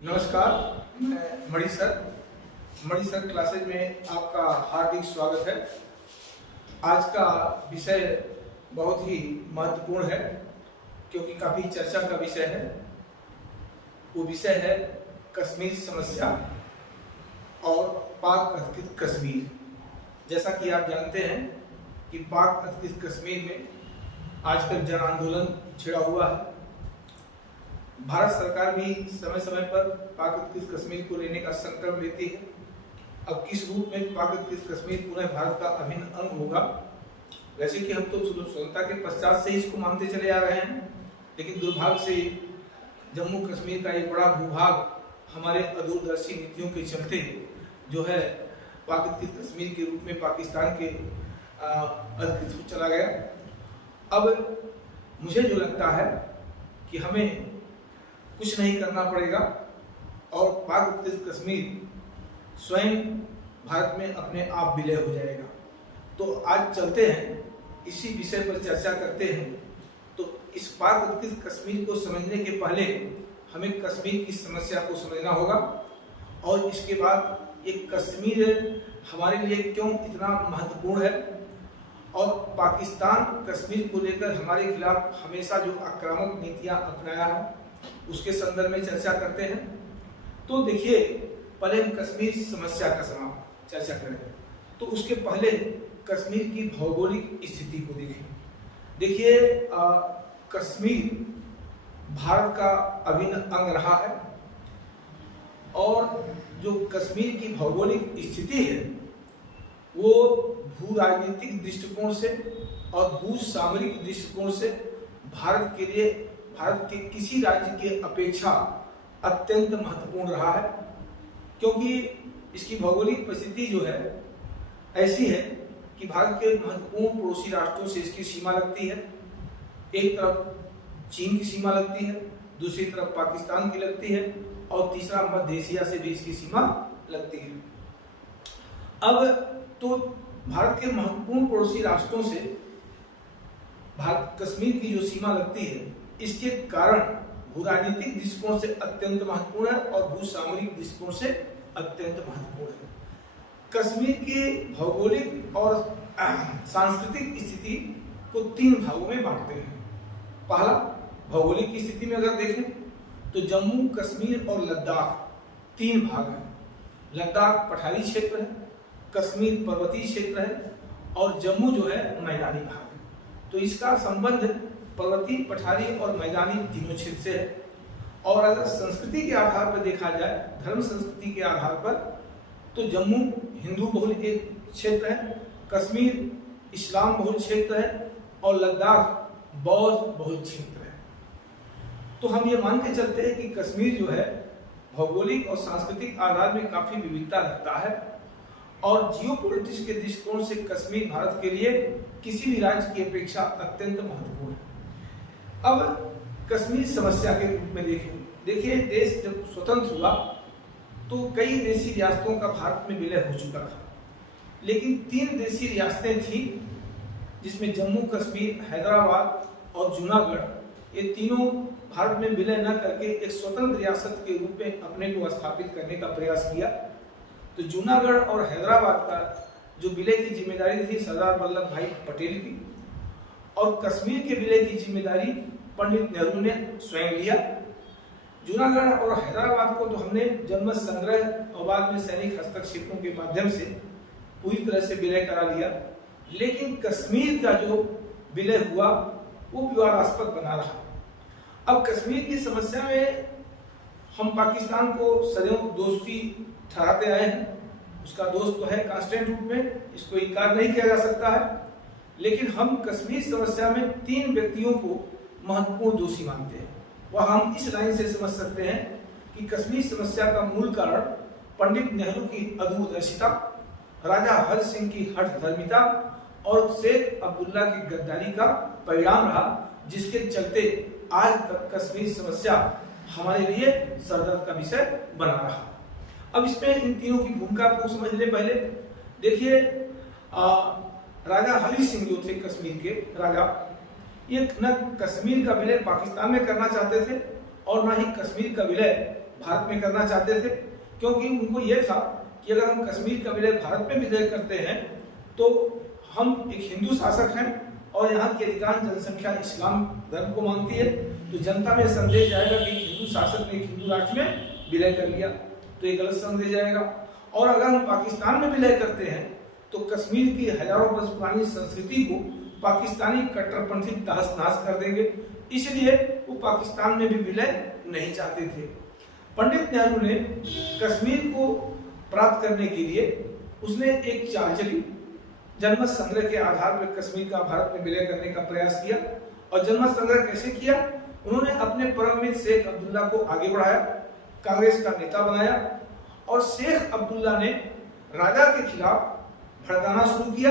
नमस्कार, मैं मणि sir classes में आपका हार्दिक स्वागत है। आज का विषय बहुत ही महत्वपूर्ण है क्योंकि काफ़ी चर्चा का विषय है। वो विषय है कश्मीर समस्या और पाक अधिकृत कश्मीर। जैसा कि आप जानते हैं कि पाक अधिकृत कश्मीर में आजकल जन आंदोलन छिड़ा हुआ है। भारत सरकार भी समय समय पर पाक अधिकृत कश्मीर को लेने का संकल्प लेती है। अब किस रूप में पाक अधिकृत कश्मीर पुनः भारत का अभिन्न अंग होगा, वैसे कि हम तो स्वतंत्रता के पश्चात से इसको मानते चले आ रहे हैं, लेकिन दुर्भाग्य से जम्मू कश्मीर का एक बड़ा भूभाग हमारे अदूरदर्शी नीतियों के चलते जो है पाक अधिकृत कश्मीर के रूप में पाकिस्तान के अधिकृत हो चला गया। अब मुझे जो लगता है कि हमें कुछ नहीं करना पड़ेगा और पाक अधिकृत कश्मीर स्वयं भारत में अपने आप विलय हो जाएगा। तो आज चलते हैं, इसी विषय पर चर्चा करते हैं। तो इस पाक अधिकृत कश्मीर को समझने के पहले हमें कश्मीर की समस्या को समझना होगा और इसके बाद एक कश्मीर हमारे लिए क्यों इतना महत्वपूर्ण है और पाकिस्तान कश्मीर को लेकर हमारे खिलाफ हमेशा जो आक्रामक नीतियां अपनाया है उसके संदर्भ में चर्चा करते हैं। तो देखिए, पहले हम कश्मीर समस्या का चर्चा करें तो उसके पहले कश्मीर की भौगोलिक स्थिति को देखें। देखिए, कश्मीर भारत का अभिन्न अंग रहा है और जो कश्मीर की भौगोलिक स्थिति है वो भू राजनीतिक दृष्टिकोण से और भू सामरिक दृष्टिकोण से भारत के किसी राज्य के अपेक्षा अत्यंत महत्वपूर्ण रहा है, क्योंकि इसकी भौगोलिक परिस्थिति जो है ऐसी है कि भारत के महत्वपूर्ण पड़ोसी राष्ट्रों से इसकी सीमा लगती है। एक तरफ चीन की सीमा लगती है, दूसरी तरफ पाकिस्तान की लगती है और तीसरा मध्य एशिया से भी इसकी सीमा लगती है। अब तो भारत के महत्वपूर्ण पड़ोसी राष्ट्रों से भारत कश्मीर की जो सीमा लगती है इसके कारण भू राजनीतिक दृष्टिकोण से अत्यंत महत्वपूर्ण है और भू सामरिक दृष्टिकोण से अत्यंत महत्वपूर्ण है। कश्मीर की भौगोलिक और सांस्कृतिक स्थिति को तीन भागों में बांटते हैं। पहला, भौगोलिक स्थिति में अगर देखें तो जम्मू कश्मीर और लद्दाख तीन भाग हैं। लद्दाख पठारी क्षेत्र है, कश्मीर पर्वतीय क्षेत्र है और जम्मू जो है मैदानी भाग है। तो इसका संबंध पर्वतीय, पठारी और मैदानी तीनों क्षेत्र से है। और अगर संस्कृति के आधार पर देखा जाए, धर्म संस्कृति के आधार पर, तो जम्मू हिंदू बहुल एक क्षेत्र है, कश्मीर इस्लाम बहुल क्षेत्र है और लद्दाख बौद्ध बहुल क्षेत्र है। तो हम ये मान के चलते हैं कि कश्मीर जो है भौगोलिक और सांस्कृतिक आधार में काफी विविधता रखता है और जियोपॉलिटिक्स के दृष्टिकोण से कश्मीर भारत के लिए किसी भी राज्य की अपेक्षा अत्यंत महत्वपूर्ण है। अब कश्मीर समस्या के रूप में देखिए, देश जब स्वतंत्र हुआ तो कई देशी रियासतों का भारत में विलय हो चुका था, लेकिन तीन देशी रियासतें थी जिसमें जम्मू कश्मीर, हैदराबाद और जूनागढ़, ये तीनों भारत में विलय न करके एक स्वतंत्र रियासत के रूप में अपने को स्थापित करने का प्रयास किया। तो जूनागढ़ और हैदराबाद का जो विलय की जिम्मेदारी थी सरदार वल्लभ भाई पटेल की और कश्मीर के विलय की जिम्मेदारी पंडित नेहरू ने स्वयं लिया। जूनागढ़ और हैदराबाद को तो हमने जनमत संग्रह और बाद में सैनिक हस्तक्षेपों के माध्यम से पूरी तरह से विलय करा लिया, लेकिन कश्मीर का जो विलय हुआ वो विवादास्पद बना रहा। अब कश्मीर की समस्या में हम पाकिस्तान को सदैव दोषी ठहराते आए हैं। उसका दोष तो है कांस्टेंट रूप में, इसको इनकार नहीं किया जा सकता है, लेकिन हम कश्मीर समस्या में तीन व्यक्तियों को महत्वपूर्ण दोषी मानते हैं। वह हम इस लाइन से समझ सकते हैं कि कश्मीर समस्या का मूल कारण पंडित नेहरू की अदूरदर्शिता, राजा हरि सिंह की हठधर्मिता और शेख अब्दुल्ला की गद्दारी का परिणाम रहा, जिसके चलते आज तक कश्मीर समस्या हमारे लिए सरदर्द का विषय बना रहा। अब इसमें इन तीनों की भूमिका को समझ ले। पहले देखिए, राजा हरि सिंह जो थे कश्मीर के राजा, ये न कश्मीर का विलय पाकिस्तान में करना चाहते थे और न ही कश्मीर का विलय भारत में करना चाहते थे, क्योंकि उनको ये था कि अगर हम कश्मीर का विलय भारत में विलय करते हैं तो हम एक हिंदू शासक हैं और यहाँ की अधिकांश जनसंख्या इस्लाम धर्म को मानती है, तो जनता में संदेश जाएगा कि हिंदू शासक ने हिंदू राष्ट्र में विलय कर लिया, तो ये गलत संदेश जाएगा। और अगर हम पाकिस्तान में विलय करते हैं तो कश्मीर की हजारों वर्ष पुरानी संस्कृति को पाकिस्तानी कट्टरपंथी तहस नहस कर देंगे, इसलिए वो पाकिस्तान में भी विलय नहीं चाहते थे। पंडित नेहरू ने कश्मीर को प्राप्त करने के लिए उसने एक चाल चली, जनमत संग्रह के आधार पर कश्मीर का भारत में विलय करने का प्रयास किया। और जनमत संग्रह कैसे किया? उन्होंने अपने परम मित्र शेख अब्दुल्ला को आगे बढ़ाया, कांग्रेस का नेता बनाया और शेख अब्दुल्ला ने राजा के खिलाफ भड़काना शुरू किया।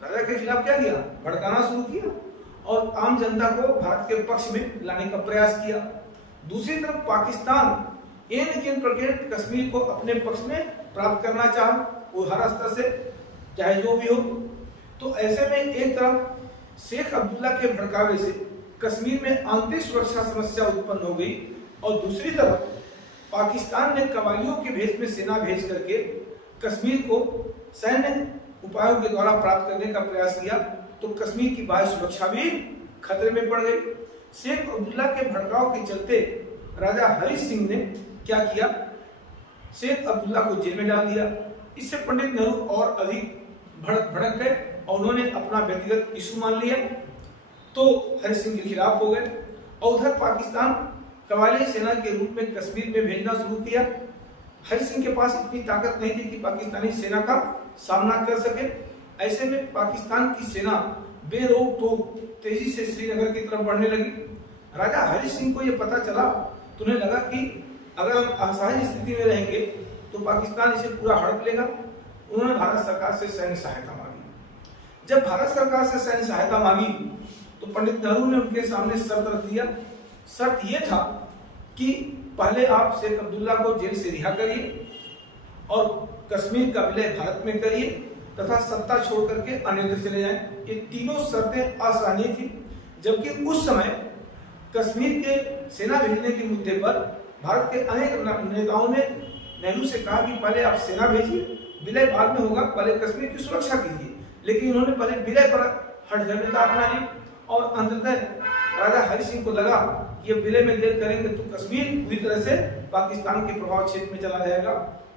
राजा के खिलाफ क्या किया? भड़काना शुरू किया और आम जनता को भारत के पक्ष में लाने का प्रयास किया। दूसरी तरफ पाकिस्तान एन प्रकार कश्मीर को अपने पक्ष में प्राप्त करना चाहा, वो हर स्तर से चाहे जो भी हो। तो ऐसे में एक तरफ शेख अब्दुल्ला के भड़कावे से कश्मीर में आंतरिक सुरक्षा समस्या उत्पन्न हो गई और दूसरी तरफ पाकिस्तान ने कबालियों के भेष में सेना भेज करके कश्मीर को सैन्य उपायों के द्वारा प्राप्त करने का प्रयास किया, तो कश्मीर की बाह्य सुरक्षा भी खतरे में पड़ गई। शेख अब्दुल्ला के भड़काव के चलते राजा हरि सिंह ने क्या किया? शेख अब्दुल्ला को जेल में डाल दिया। इससे पंडित नेहरू और अधिक भड़क गए और उन्होंने अपना व्यक्तिगत इशू मान लिया, तो हरि सिंह के खिलाफ हो गए। और उधर पाकिस्तान कबायली सेना के रूप में कश्मीर में भेजना शुरू किया। हरि सिंह के पास इतनी ताकत नहीं थी कि पाकिस्तानी सेना का सामना कर सके। ऐसे में पाकिस्तान की सेना बेरोक टोक तेजी से श्रीनगर की तरफ बढ़ने लगी। राजा हरि सिंह को यह पता चला तो उन्हें लगा कि अगर हम असहाय स्थिति में रहेंगे तो पाकिस्तान इसे पूरा हड़प लेगा। उन्होंने भारत सरकार से सैन्य सहायता मांगी। जब भारत सरकार से सैन्य सहायता मांगी तो पंडित नेहरू ने उनके सामने शर्त रख दिया। शर्त यह था कि पहले आप शेख अब्दुल्ला को जेल से रिहा करिए और कश्मीर का विलय भारत में करिए तथा सत्ता छोड़ करके अन्यत्र चले जाएं। ये तीनों शर्तें असहनीय थी, जबकि उस समय कश्मीर के सेना भेजने के मुद्दे पर भारत के अनेक नेताओं ने नेहरू से कहा कि पहले आप सेना भेजिए, विलय बाद में होगा, पहले कश्मीर की सुरक्षा कीजिए। लेकिन उन्होंने पहले विलय पर हठधर्मिता अपना ली और अंततः राजा हरि सिंह को लगा कि ये विलय में देर करेंगे तो कश्मीर पूरी तरह से पाकिस्तान के प्रभाव क्षेत्र में चला जाएगा।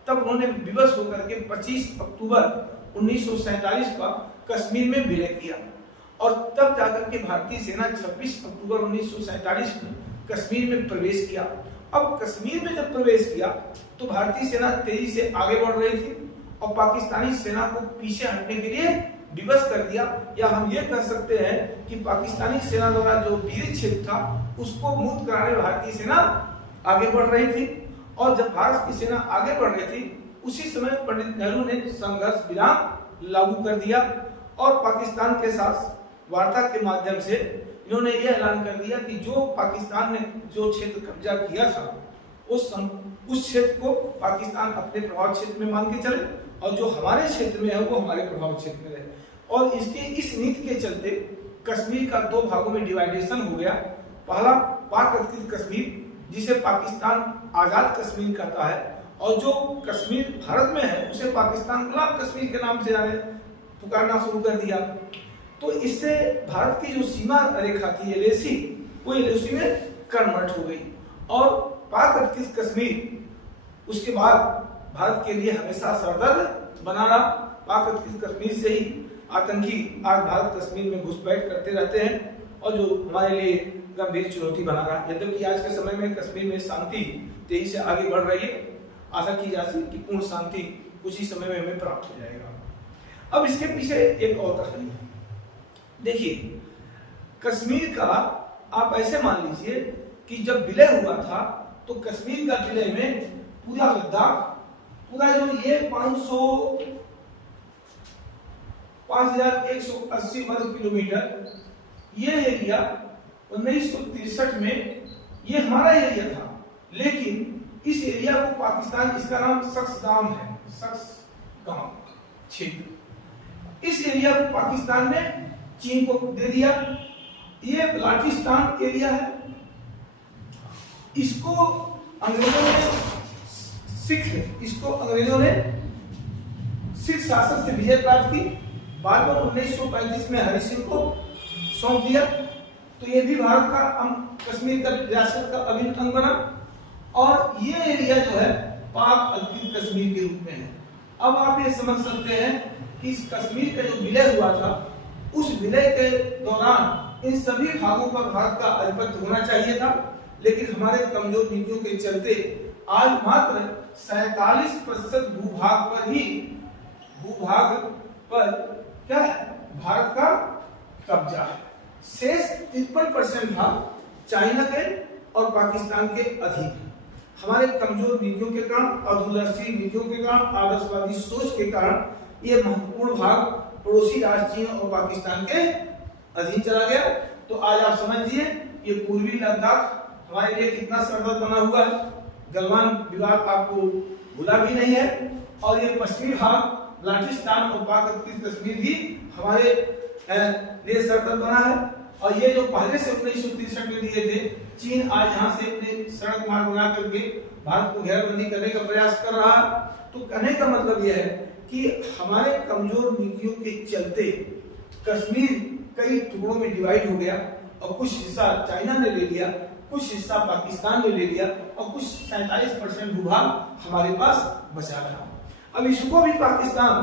तब उन्होंने विवश होकर के 25 अक्टूबर 1947 का कश्मीर में विलय किया और तब जाकर के भारतीय सेना 26 अक्टूबर 1947 में कश्मीर में प्रवेश किया। अब कश्मीर में जब प्रवेश किया तो भारतीय सेना तेजी से आगे बढ़ रही थी और पाकिस्तानी सेना को पीछे हटने के लिए विवश कर दिया, या हम ये कह सकते हैं कि पाकिस्तानी सेना द्वारा जो पीड़ित क्षेत्र था उसको मुक्त कराने भारतीय सेना आगे बढ़ रही थी। और जब भारत की सेना आगे बढ़ रही थी उसी समय पंडित नेहरू ने संघर्ष विराम लागू कर दिया और पाकिस्तान के साथ वार्ता के माध्यम से इन्होंने यह ऐलान कर दिया कि जो पाकिस्तान ने जो क्षेत्र कब्जा किया था उस क्षेत्र को पाकिस्तान अपने प्रभाव क्षेत्र में मान के चले और जो हमारे क्षेत्र में है वो हमारे प्रभाव क्षेत्र में रहे। और इसके इस नीति के चलते कश्मीर का दो भागों में डिवाइडेशन हो गया। पहला पाक अधिकृत कश्मीर जिसे पाकिस्तान आजाद कश्मीर कहता है और जो कश्मीर भारत में है उसे पाकिस्तान गुलाम कश्मीर के नाम से पुकारना शुरू कर दिया। तो इससे भारत की जो सीमा रेखा थी एलएसी, वो एलएसी में कन्वर्ट हो गई और पाक अधिकृत कश्मीर उसके बाद भारत के लिए हमेशा सरदर्द बना रहा। पाक अधिकृत कश्मीर से ही आतंकी आज भारत कश्मीर में घुसपैठ करते रहते हैं और जो हमारे लिए गंभीर चुनौती बना रहा है। यद्यपि आज के समय में कश्मीर में शांति तेजी से आगे बढ़ रही है, आशा की जा सकती है कि पूर्ण शांति कुछ ही समय में हमें प्राप्त हो जाएगा। अब इसके पीछे एक और कहानी है। देखिए, कश्मीर का आप ऐसे मान लीजिए कि जब विलय हुआ था तो कश्मीर का विलय में पूरा लद्दाख, पूरा जो ये 5180 वर्ग किलोमीटर ये एरिया 1963 में ये हमारा एरिया था, लेकिन इस एरिया को पाकिस्तान, इसका नाम सक्सगाम है, सक्सगाम क्षेत्र, इस एरिया को पाकिस्तान ने चीन को दे दिया। ये बलाटिस्तान एरिया है, इसको अंग्रेजों ने सिख शासक से विजय प्राप्त की। बाद में 1935 में हरि सिंह को सौंप दिया। तो ये भी भारत का कश्मीर का रियासत का अभिन्न अंग बना और ये एरिया जो है पाक अधिकृत कश्मीर के रूप में है। अब आप ये समझ सकते हैं कि इस कश्मीर का जो विलय हुआ था, उस विलय के दौरान इन सभी भागों पर भारत का आधिपत्य होना चाहिए था, लेकिन हमारे कमजोर नीतियों के चलते आज मात्र 47% भूभाग पर क्या है, भारत का कब्जा है। शेष 53% भाग चाइना के और पाकिस्तान के अधीन है। हमारे कमजोर नीतियों के कारण और दूरदर्शी नीतियों के कारण, आदर्शवादी सोच के कारण ये महत्वपूर्ण भाग पड़ोसी राज्य चीन और पाकिस्तान के अधीन चला गया। तो आज आप समझिए ये पूर्वी लद्दाख हमारे लिए कितना सरदर्द बना हुआ है। गलवान विवाद आपको भूला भी नहीं है। और ये पश्चिमी भाग बलोचिस्तान और पाक अधिकृत कश्मीर भी हमारे लिए सरदर्द बना है। और ये जो पहले से 1963 में दिए थे, चीन आज यहाँ से अपने सड़क मार्ग बना करके भारत को घेराबंदी करने का प्रयास कर रहा है। तो कहने का मतलब यह है कि हमारे कमजोर नीतियों के चलते कश्मीर कई टुकड़ों में डिवाइड हो गया और कुछ हिस्सा चाइना ने ले लिया, कुछ हिस्सा पाकिस्तान ने ले लिया और कुछ 47% भूभाग हमारे पास बचा रहा। अब इसको भी पाकिस्तान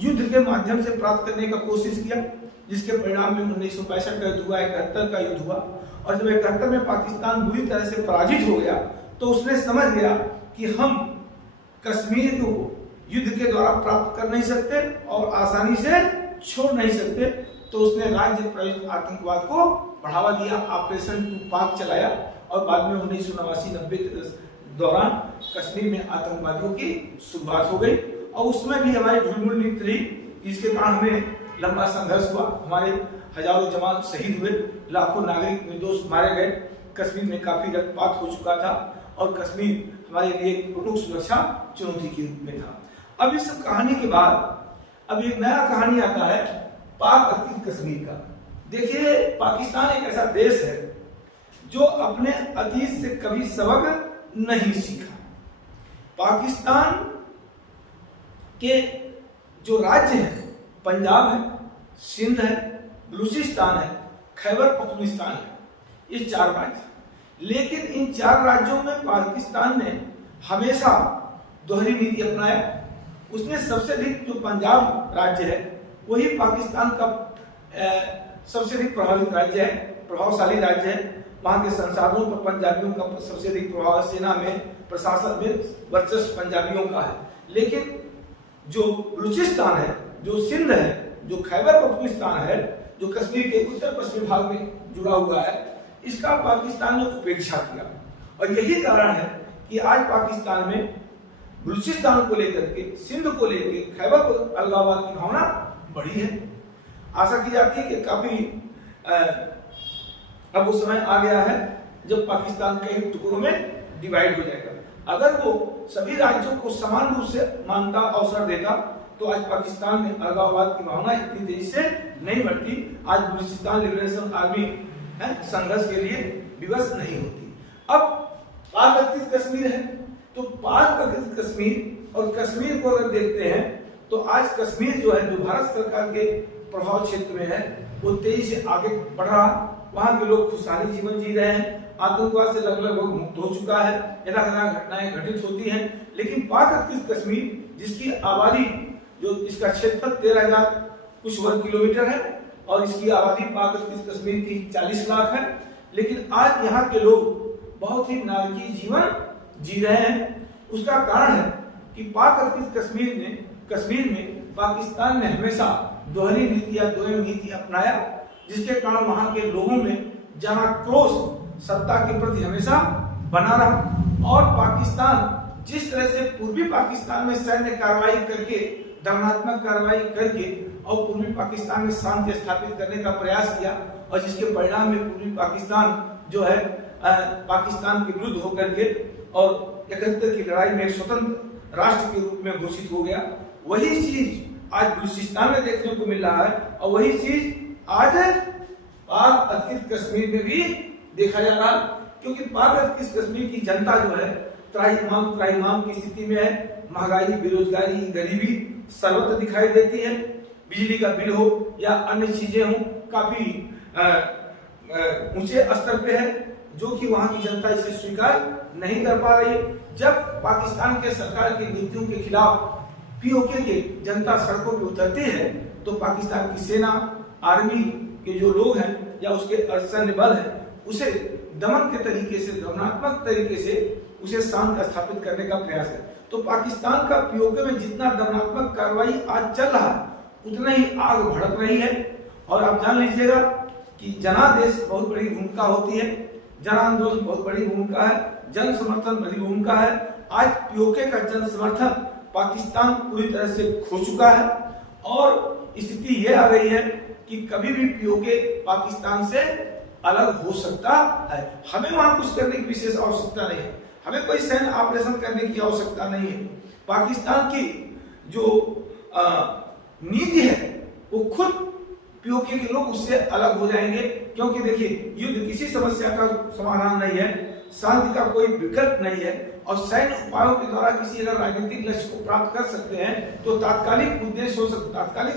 युद्ध के माध्यम से प्राप्त करने का कोशिश किया, जिसके परिणाम में 1965 का युद्ध हुआ, 71 का युद्ध हुआ। और जब 71 में पाकिस्तान बुरी तरह से पराजित हो गया तो उसने समझ गया कि हम कश्मीर को युद्ध के द्वारा प्राप्त कर नहीं सकते और आसानी से छोड़ नहीं सकते। तो उसने राज्य प्रायोजित आतंकवाद को बढ़ावा दिया, ऑपरेशन टू पाक चलाया और बाद में 1989-90 के दौरान कश्मीर में आतंकवादियों की शुरुआत हो गई। और उसमें भी हमारी ढुलमुल नीति रही, जिसके कारण हमें लंबा संघर्ष हुआ, हमारे हजारों जवान शहीद हुए, लाखों नागरिक निर्दोष मारे गए, कश्मीर में काफी रक्तपात हो चुका था और कश्मीर हमारे लिए एक प्रमुख सुरक्षा चुनौती के रूप में था। अब इस कहानी के बाद अब एक नया कहानी आता है पाक अधिकृत कश्मीर का। देखिए, पाकिस्तान एक ऐसा देश है जो अपने अतीत से कभी सबक नहीं सीखा। पाकिस्तान के जो राज्य हैं, पंजाब है, सिंध है, बलूचिस्तान है, खैबर पख्तूनख्वा है, ये 4 राज्य। लेकिन इन 4 राज्यों में पाकिस्तान ने हमेशा दोहरी नीति अपनाया। उसमें सबसे अधिक जो पंजाब राज्य है वही पाकिस्तान का सबसे अधिक प्रभावित राज्य है, प्रभावशाली राज्य है। वहाँ के संसाधनों पर पंजाबियों का सबसे अधिक प्रभाव, सेना में, प्रशासन में वर्चस्व पंजाबियों का है। लेकिन जो बलूचिस्तान है, जो सिंध है, जो खैबर पख्तूनख्वा है, जो कश्मीर के उत्तर पश्चिमी भाग में जुड़ा हुआ है, इसका पाकिस्तान ने उपेक्षा किया। और यही कारण है कि आज पाकिस्तान में बलूचिस्तान को लेकर के, सिंध को लेकर, खैबर को अलगाववाद की भावना बढ़ी है। आशा की जाती है कि काफी अब वो समय आ गया है जब पाकिस्तान कई टुकड़ों में डिवाइड हो जाएगा। अगर वो सभी राज्यों को समान रूप से मानता, अवसर देता, तो आज पाकिस्तान में अलगाववाद की भावना इतनी तेजी से नहीं बढ़ती। आज बलूचिस्तान लिबरेशन आर्मी संघर्ष के लिए विवश नहीं होती। अब पाक अधिकृत कश्मीर है, तो पाक अधिकृत कश्मीर और कश्मीर को अगर देखते हैं तो आज कश्मीर जो है, जो भारत सरकार के प्रभाव क्षेत्र में है, वो तेजी से आगे बढ़ रहा। वहाँ के लोग खुशहाली जीवन जी रहे हैं, आतंकवाद से लगभग मुक्त हो चुका है, इलाका घटनाएं घटित होती हैं। लेकिन पाक अधिकृत कश्मीर, जिसकी आबादी, जो इसका क्षेत्रफल 13,000 कुछ वर्ग किलोमीटर है और इसकी आबादी पाक अधिकृत कश्मीर की 40 लाख है, लेकिन आज यहाँ के लोग बहुत ही नारकीय जीवन जी रहे हैं। उसका कारण है कि पाक अधिकृत कश्मीर में पाकिस्तान ने हमेशा दोहरी नीति या द्वैध नीति अपनाया, जिसके कारण वहां के लोगों में जहां क्रोध सत्ता के प्रति हमेशा बना रहा। और पाकिस्तान जिस तरह से पूर्वी पाकिस्तान में सैन्य कार्रवाई करके, दमनात्मक कार्रवाई करके और पूर्वी पाकिस्तान में शांति स्थापित करने का प्रयास किया, और जिसके परिणाम में पूर्वी पाकिस्तान जो है पाकिस्तान के विरुद्ध होकर के और 71 की लड़ाई में एक स्वतंत्र राष्ट्र के रूप में घोषित हो गया, वही चीज आज बलूचिस्तान में देखने को मिल रहा है। और वही चीज आज पाक अधिकृत कश्मीर में भी देखा जा रहा, क्योंकि पाक अधिकृत कश्मीर की जनता जो है त्राहिमाम की स्थिति में है। महंगाई, बेरोजगारी, गरीबी सर्वत्र दिखाई देती है। बिजली का बिल हो या अन्य चीजें हो काफी ऊंचे स्तर पे है, जो कि वहां की जनता इसे स्वीकार नहीं कर पा रही। जब पाकिस्तान के सरकार की नीतियों के खिलाफ पीओके के जनता सड़कों पर उतरती है तो पाकिस्तान की सेना, आर्मी के जो लोग हैं या उसके अर्धसैन्य बल है उसे दमन के तरीके से, दमनात्मक तरीके से उसे शांत स्थापित करने का प्रयास है। तो पाकिस्तान का पीओके में जितना दमनात्मक कार्रवाई आज चल रहा है उतना ही आग भड़क रही है। और आप जान लीजिएगा कि जनादेश बहुत बड़ी भूमिका होती है, जन आंदोलन बहुत बड़ी भूमिका है, जन समर्थन बड़ी भूमिका है। आज पीओके का जन समर्थन पाकिस्तान पूरी तरह से खो चुका है और स्थिति यह आ गई है कि कभी भी पीओके पाकिस्तान से अलग हो सकता है। हमें वहां कुछ करने की विशेष आवश्यकता नहीं है, हमें कोई सैन्य ऑपरेशन करने की आवश्यकता नहीं है। पाकिस्तान की जो नीति है वो खुद पीओके के लोग उससे अलग हो जाएंगे, क्योंकि देखिए युद्ध किसी समस्या का समाधान नहीं है, शांति का कोई विकल्प नहीं है और सैन्य उपायों के द्वारा किसी अगर राजनीतिक लक्ष्य को प्राप्त कर सकते हैं तो तात्कालिक उद्देश्य हो सकता, तात्कालिक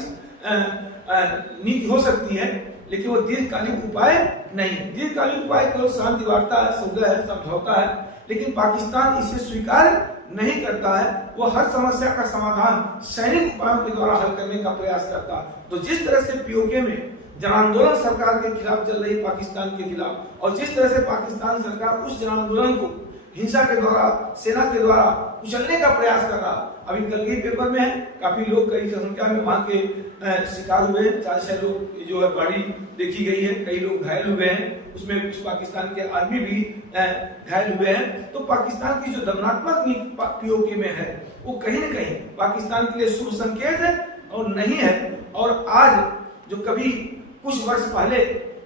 नीति हो सकती है, लेकिन वो दीर्घकालिक उपाय नहीं। दीर्घकालिक उपाय केवल शांति वार्ता है, सुलह है, समझौता है, लेकिन पाकिस्तान इसे स्वीकार नहीं करता है। वो हर समस्या का समाधान सैनिक उपायों के द्वारा हल करने का प्रयास करता है। तो जिस तरह से पीओके में जन आंदोलन सरकार के खिलाफ चल रही, पाकिस्तान के खिलाफ, और जिस तरह से पाकिस्तान सरकार उस जन आंदोलन को हिंसा के द्वारा, सेना के द्वारा कुचलने का प्रयास कर रहा। अभी कल के पेपर में है, काफी लोग कई संख्या में वहां के शिकार हुए, 4-6 लोग जो है बॉडी देखी गई है, कई लोग घायल हुए हैं, उसमें कुछ पाकिस्तान के आर्मी भी घायल हुए हैं। तो पाकिस्तान की जो दमनात्मक नीति पीओके में है वो कहीं न कहीं पाकिस्तान के लिए शुभ संकेत है और नहीं है। और आज जो कभी कुछ वर्ष पहले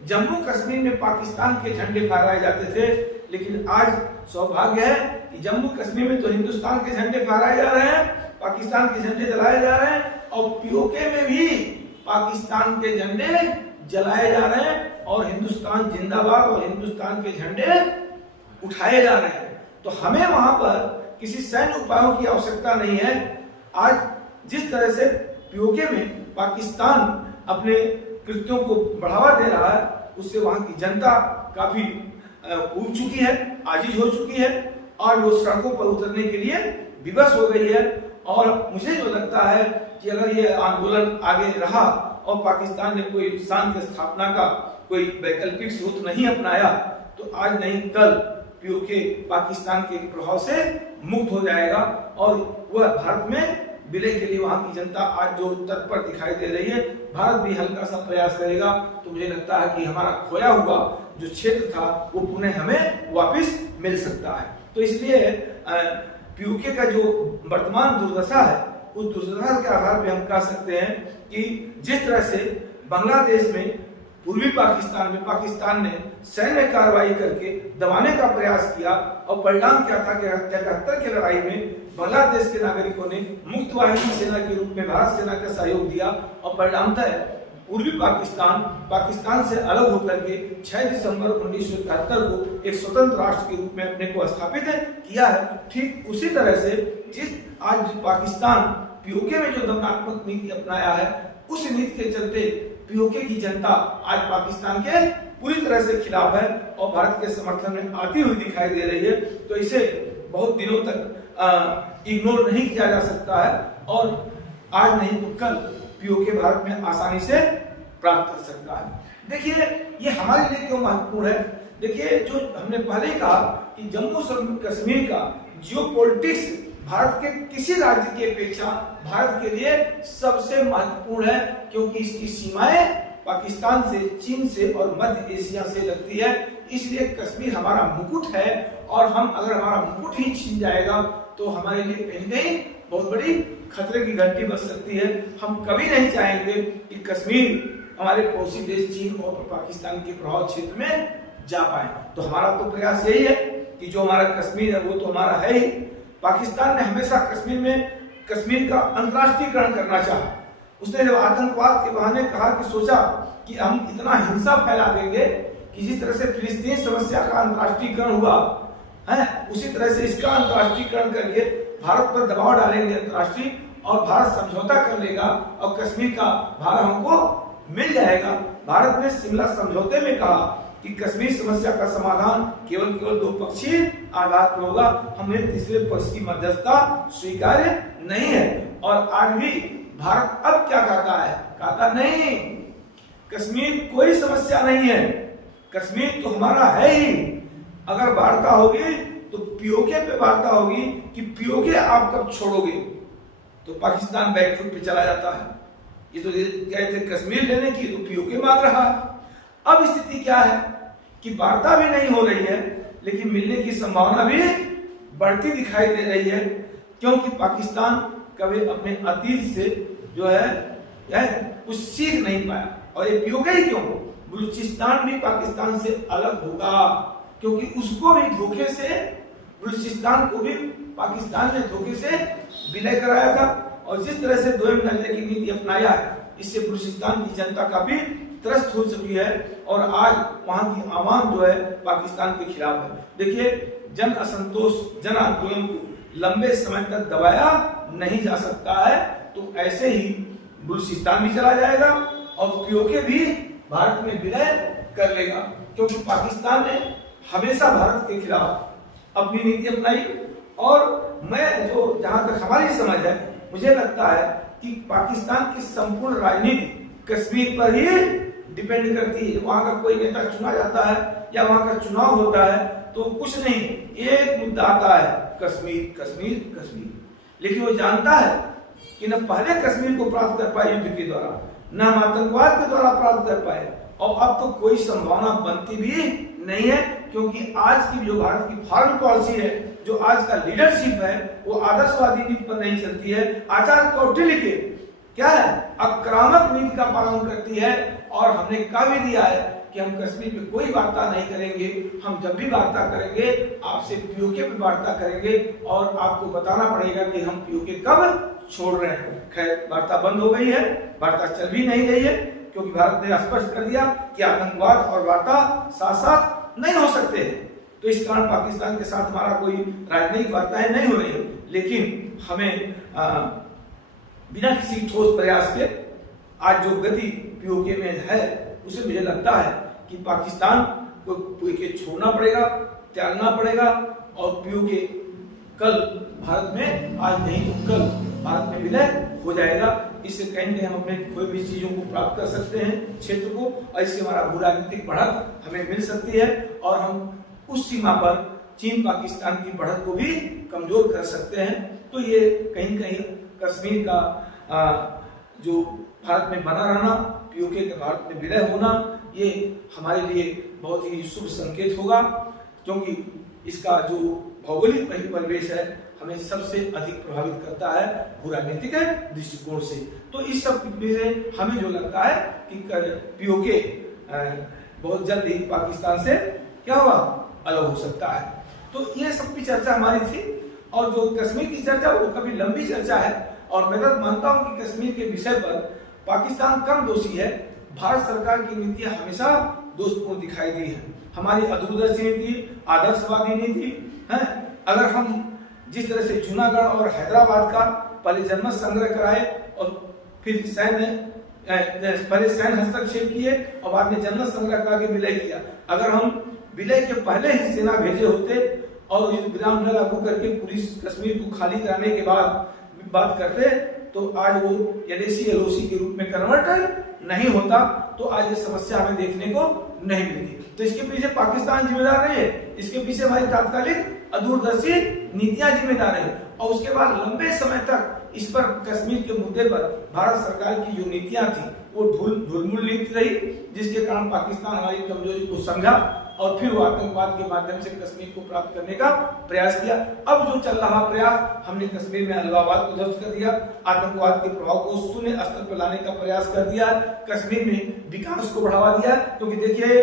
जम्मू कश्मीर में पाकिस्तान के झंडे फहराए जाते थे, लेकिन आज सौभाग्य है कि जम्मू कश्मीर में तो हिंदुस्तान के झंडे फहराए जा रहे हैं, पाकिस्तान के झंडे जलाए जा रहे हैं, और पीओके में भी पाकिस्तान के झंडे जलाए जा रहे हैं और हिंदुस्तान जिंदाबाद और हिंदुस्तान के झंडे उठाए जा रहे हैं। तो हमें वहां पर किसी सैन्य उपायों की आवश्यकता नहीं है। आज जिस तरह से पीओके में पाकिस्तान अपने कृत्यों को बढ़ावा दे रहा है उससे वहां की जनता काफी उब चुकी है, आजीज हो चुकी है और वो सड़कों पर उतरने के लिए विवश हो गई है। और मुझे जो लगता है कि अगर ये आंदोलन आगे रहा और पाकिस्तान ने कोई शांति स्थापना का कोई वैकल्पिक स्रोत नहीं अपनाया तो आज नहीं कल पीओके पाकिस्तान के प्रभाव से मुक्त हो जाएगा और वह भारत में विलय के लिए वहां की जनता आज जो तत्पर दिखाई दे रही है। भारत भी हल्का सा प्रयास करेगा तो मुझे लगता है कि हमारा खोया हुआ जो क्षेत्र था वो पुनः हमें वापस मिल सकता है। तो इसलिए पीओके का जो वर्तमान दुर्दशा है उस दुर्दशा के आधार पर हम कह सकते हैं कि जिस तरह से बांग्लादेश में, पूर्वी पाकिस्तान में पाकिस्तान ने सैन्य कार्रवाई करके दबाने का प्रयास किया और परिणाम क्या था कि 73 की लड़ाई में बांग्लादेश के नागरिकों ने मुक्त वाहिनी सेना के रूप में भारत सेना का सहयोग दिया और परिणामतः पूर्वी पाकिस्तान से अलग होकर के 6 दिसंबर 1971 को एक स्वतंत्र राष्ट्र के रूप में अपने को स्थापित किया है। ठीक उसी तरह से जिस आज पाकिस्तान पीओके में जो दमनात्मक नीति अपनाया है उस नीति के चलते पीओके की जनता आज पाकिस्तान के पूरी तरह से खिलाफ है और भारत के समर्थन में आती हुई दिखाई दे रही है। तो इसे बहुत दिनों तक इग्नोर नहीं किया जा सकता है और आज नहीं तो कल पीओके भारत में आसानी से प्राप्त कर सकता है। देखिए ये हमारे लिए क्यों महत्वपूर्ण है। देखिए जो हमने पहले ही कहा कि जम्मू कश्मीर का जियोपॉलिटिक्स भारत के किसी राज्य की अपेक्षा भारत के लिए सबसे महत्वपूर्ण है, क्योंकि इसकी सीमाएं पाकिस्तान से, चीन से और मध्य एशिया से लगती है। इसलिए कश्मीर हमारा मुकुट है और हम अगर हमारा मुकुट ही छीन जाएगा तो हमारे लिए कहीं नहीं बहुत बड़ी खतरे की घंटी बज सकती है। हम कभी नहीं चाहेंगे कि कश्मीर हमारे पड़ोसी देश चीन और पाकिस्तान के प्रभाव क्षेत्र में जा पाए। तो हमारा तो प्रयास यही है कि जो हमारा कश्मीर है वो तो हमारा है ही। पाकिस्तान ने हमेशा कश्मीर का अंतर्राष्ट्रीयकरण करना चाहा। उसने जब आतंकवाद के बहाने कहा कि सोचा कि हम इतना हिंसा फैला देंगे कि जिस तरह से फिलिस्तीन समस्या का अंतर्राष्ट्रीयकरण हुआ है, उसी तरह से इसका अंतर्राष्ट्रीयकरण करके भारत पर दबाव डालेंगे अंतर्राष्ट्रीय, और भारत समझौता कर लेगा और कश्मीर का भाग हमको मिल जाएगा। भारत ने शिमला समझौते में कहा कि कश्मीर समस्या का समाधान केवल दो पक्षीय आधार पर होगा, हमने तीसरे पक्ष की मध्यस्थता स्वीकार्य नहीं है। और आज भी भारत अब क्या कहता है, कहता नहीं, कश्मीर कोई समस्या नहीं है, कश्मीर तो हमारा है ही। अगर वार्ता होगी तो पीओके पे वार्ता होगी कि पीओके आप कब छोड़ोगे, तो पाकिस्तान बैकफुट पे चला जाता है। ये तो कहते कश्मीर लेने की, तो पीओके मांग रहा है। अब स्थिति क्या है कि वार्ता भी नहीं हो रही है, लेकिन मिलने की संभावना भी बढ़ती दिखाई दे रही है, क्योंकि पाकिस्तान कभी अपने अतीत से जो है कुछ सीख नहीं पाया। और ये पीओके ही क्यों, बलूचिस्तान भी पाकिस्तान से अलग होगा, क्योंकि उसको भी धोखे से, बलूचिस्तान को भी पाकिस्तान ने धोखे से विलय कराया था। और जिस तरह से दोयम दर्जे की नीति अपनाया है, इससे बलूचिस्तान की जनता काफी त्रस्त हो चुकी है, और आज वहां की आवाम जो है पाकिस्तान के खिलाफ है। देखिए, जन असंतोष, जन आंदोलन को लंबे समय तक दबाया नहीं जा सकता है, तो ऐसे ही बलूचिस्तान भी चला जाएगा और पीओके भी भारत में विलय कर लेगा, क्योंकि पाकिस्तान ने हमेशा भारत के खिलाफ अपनी नीति अपनाई। और मैं जो जहां तक हमारी समझ है, मुझे लगता है कि पाकिस्तान की संपूर्ण राजनीति कश्मीर पर ही डिपेंड करती है। वहां का कोई नेता चुना जाता है या वहां का चुनाव होता है तो कुछ नहीं, एक मुद्दा आता है, कश्मीर कश्मीर कश्मीर। लेकिन वो जानता है कि न पहले कश्मीर को प्राप्त कर पाए युद्ध के द्वारा, न हम आतंकवाद के द्वारा प्राप्त कर पाए, और अब तो कोई संभावना बनती भी नहीं है, क्योंकि आज की जो भारत की फॉरेन पॉलिसी है, जो आज का लीडरशिप है, वो आदर्शवादी नीति पर नहीं चलती है, आचार कौटिल्य के क्या है, आक्रामक नीति का पालन करती है। और हमने कह भी दिया है कि हम कश्मीर में कोई वार्ता नहीं करेंगे, हम जब भी वार्ता करेंगे आपसे पीओके पे वार्ता करेंगे, और आपको बताना पड़ेगा कि हम पीओके कब छोड़ रहे हैं। खैर, वार्ता बंद हो गई है, वार्ता चल भी नहीं रही है, क्योंकि भारत ने स्पष्ट कर दिया कि आतंकवाद और वार्ता साथ साथ नहीं हो सकते। तो इस कारण पाकिस्तान के साथ हमारा कोई राजनयिक वार्ताएं नहीं हो रही है। लेकिन हमें बिना किसी ठोस प्रयास के आज जो गति पीओके में है, उसे मुझे लगता है कि पाकिस्तान को पीओके छोड़ना पड़ेगा, त्यागना पड़ेगा, और पीओके कल भारत में, आज नहीं तो कल भारत में विलय हो जाएगा। इससे कहीं हम अपने कोई भी चीजों को प्राप्त कर सकते हैं क्षेत्र को, और इससे हमारा भू राजनीतिक बढ़त हमें मिल सकती है, और हम उस सीमा पर चीन पाकिस्तान की बढ़त को भी कमजोर कर सकते हैं। तो ये कहीं कहीं कश्मीर का जो भारत में बना रहना, पीओके के भारत में विलय होना, ये हमारे लिए बहुत ही शुभ संकेत होगा, क्योंकि इसका जो भौगोलिक परिवेश है हमें सबसे अधिक प्रभावित करता है भू राजनीतिक दृष्टिकोण से। तो इस सब से हमें जो लगता है कि पीओके बहुत जल्द ही पाकिस्तान से क्या हुआ, अलग हो सकता है। तो ये सब की चर्चा हमारी थी, और जो कश्मीर की चर्चा वो काफी लंबी चर्चा है, और मैं तो मानता हूं कि कश्मीर के विषय पर पाकिस्तान कम दोषी है। भारत सरकार की नीतियां हमेशा दोषपूर्ण दिखाई दी है, हमारी अदूरदर्शी नीति, आदर्शवादी नीति है। अगर हम जिस तरह से जूनागढ़ और हैदराबाद का पहले जनमत संग्रह कराए, और फिर पहले सैन्य हस्तक्षेप किए और बाद में जनमत संग्रह करा के विलय किया, अगर हम विलय के पहले ही सेना भेजे होते और युद्ध विराम न लागू करके पूरी कश्मीर को खाली कराने के बाद बात करते, तो आज वो एलएसी एलओसी के रूप में कन्वर्ट नहीं होता, तो आज ये समस्या हमें देखने को नहीं मिलती। तो इसके पीछे पाकिस्तान जिम्मेदार नहीं है, इसके पीछे हमारी तात्कालिक अदूरदर्शी नीतियां जिम्मेदार है, और उसके बाद लंबे समय तक इस पर कश्मीर के मुद्दे पर भारत सरकार की जो नीतियां थी वो ढुलमुल नीति रही, जिसके कारण पाकिस्तान हमारी कमजोरी को समझा और फिर वो आतंकवाद के माध्यम से कश्मीर को प्राप्त करने का प्रयास किया। अब जो चल रहा प्रयास, हमने कश्मीर में अलगाववाद को ध्वस्त कर दिया, आतंकवाद के प्रभाव को शून्य स्तर पर लाने का प्रयास कर दिया, कश्मीर में विकास को बढ़ावा दिया। क्योंकि देखिए,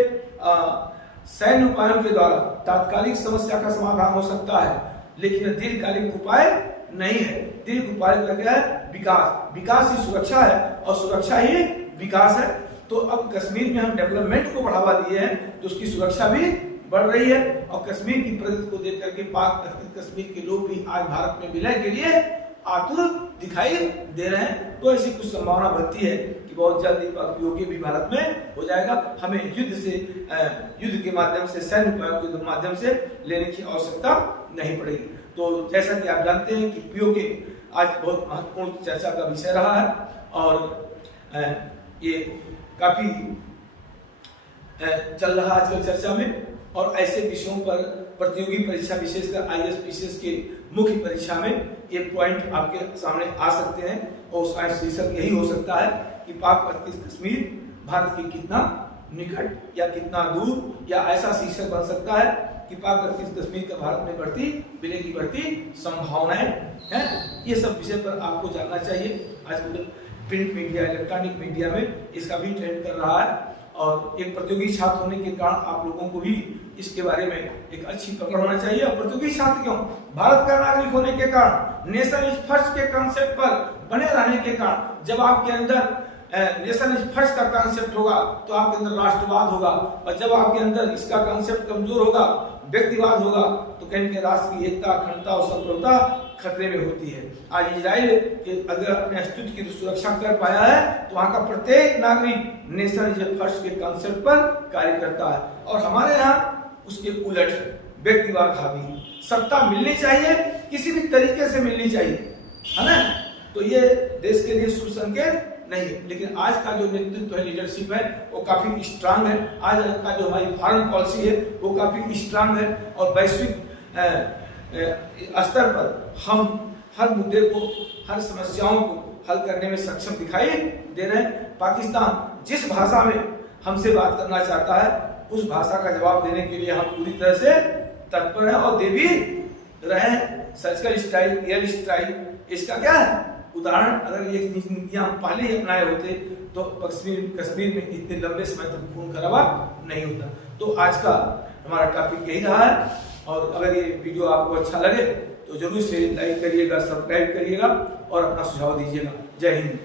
सैन्य उपायों के द्वारा तात्कालिक समस्या का समाधान हो सकता है, लेकिन दीर्घकालिक उपाय नहीं है। दीर्घ उपाय का क्या है, विकास। विकास ही सुरक्षा है और सुरक्षा ही विकास है। तो अब कश्मीर में हम डेवलपमेंट को बढ़ावा दिए हैं, तो उसकी सुरक्षा भी बढ़ रही है और कश्मीर की प्रगति को देख करके पाक अधिकृत कश्मीर के लोग भी आज भारत में विलय के लिए आतुर दिखाई दे रहे हैं। तो ऐसी कुछ संभावना बनती है कि बहुत जल्द पीओके भी भारत में हो जाएगा। हमें युद्ध के माध्यम से, सैन्य उपायों के माध्यम से लेने की आवश्यकता नहीं पड़ेगी। तो जैसा कि आप जानते हैं कि पीओके आज बहुत महत्वपूर्ण चर्चा का विषय रहा है और ये काफी चल रहा है आजकल चर्चा में। और ऐसे विषयों पर प्रतियोगी परीक्षा, विशेषकर आईएएस पीसीएस के मुख्य परीक्षा में ये पॉइंट आपके सामने आ सकते हैं और उसका शीर्षक यही हो सकता है कि पाक अधिकृत कश्मीर भारत के कितना निकट या कितना दूर, या ऐसा शीर्षक बन सकता है कि पाक अधिकृत कश्मीर का भारत में विलय की बढ़ती संभावनाएं हैं। ये सब विषय पर आपको जानना चाहिए। आजकल प्रिंट मीडिया, इलेक्ट्रॉनिक मीडिया में इसका भी ट्रेंड कर रहा है और एक प्रतियोगी छात्र होने के कारण आप लोगों को भी इसके बारे में एक अच्छी पकड़ होना चाहिए। और प्रतियोगी छात्र क्यों? भारत का नागरिक होने के कारण, नेशन इज फर्स्ट के कॉन्सेप्ट पर बने रहने के कारण, जब आपके अंदर नेशन इज फर्स्ट का कॉन्सेप्ट होगा तो आपके अंदर राष्ट्रवाद होगा, और जब आपके अंदर इसका कॉन्सेप्ट कमजोर होगा, व्यक्तिवाद होगा, तो कहीं के राष्ट्र की एकता, अखंडता और संप्रभुता खतरे में होती है। आज इजराइल के अगर अपने अस्तित्व की सुरक्षा कर पाया है तो वहां का प्रत्येक नागरिक नेशन इज फर्स्ट के कॉन्सेप्ट पर कार्य करता है, और हमारे यहाँ उसके उलट व्यक्तिवाद हावी। सत्ता मिलनी चाहिए, किसी भी तरीके से मिलनी चाहिए, है ना? तो ये देश के लिए शुभ संकेत नहीं है। लेकिन आज का जो नेतृत्व है, लीडरशिप है, वो काफी स्ट्रांग है। आज का जो हमारी फॉरेन पॉलिसी है वो काफी स्ट्रांग है और वैश्विक स्तर पर हम हर मुद्दे को, हर समस्याओं को हल करने में सक्षम दिखाई दे रहे हैं। पाकिस्तान जिस भाषा में हमसे बात करना चाहता है उस भाषा का जवाब देने के लिए हम पूरी तरह से तत्पर हैं और दे भी रहे हैं। सर्जिकल स्ट्राइक, एयर स्ट्राइक, इसका क्या है उदाहरण? अगर ये नीतियां हम पहले ही अपनाए होते तो कश्मीर में इतने लंबे समय तक खून खराबा नहीं होता। तो आज का हमारा टॉपिक यही रहा है, और अगर ये वीडियो आपको अच्छा लगे तो जरूर से लाइक करिएगा, सब्सक्राइब करिएगा और अपना सुझाव दीजिएगा। जय हिंद।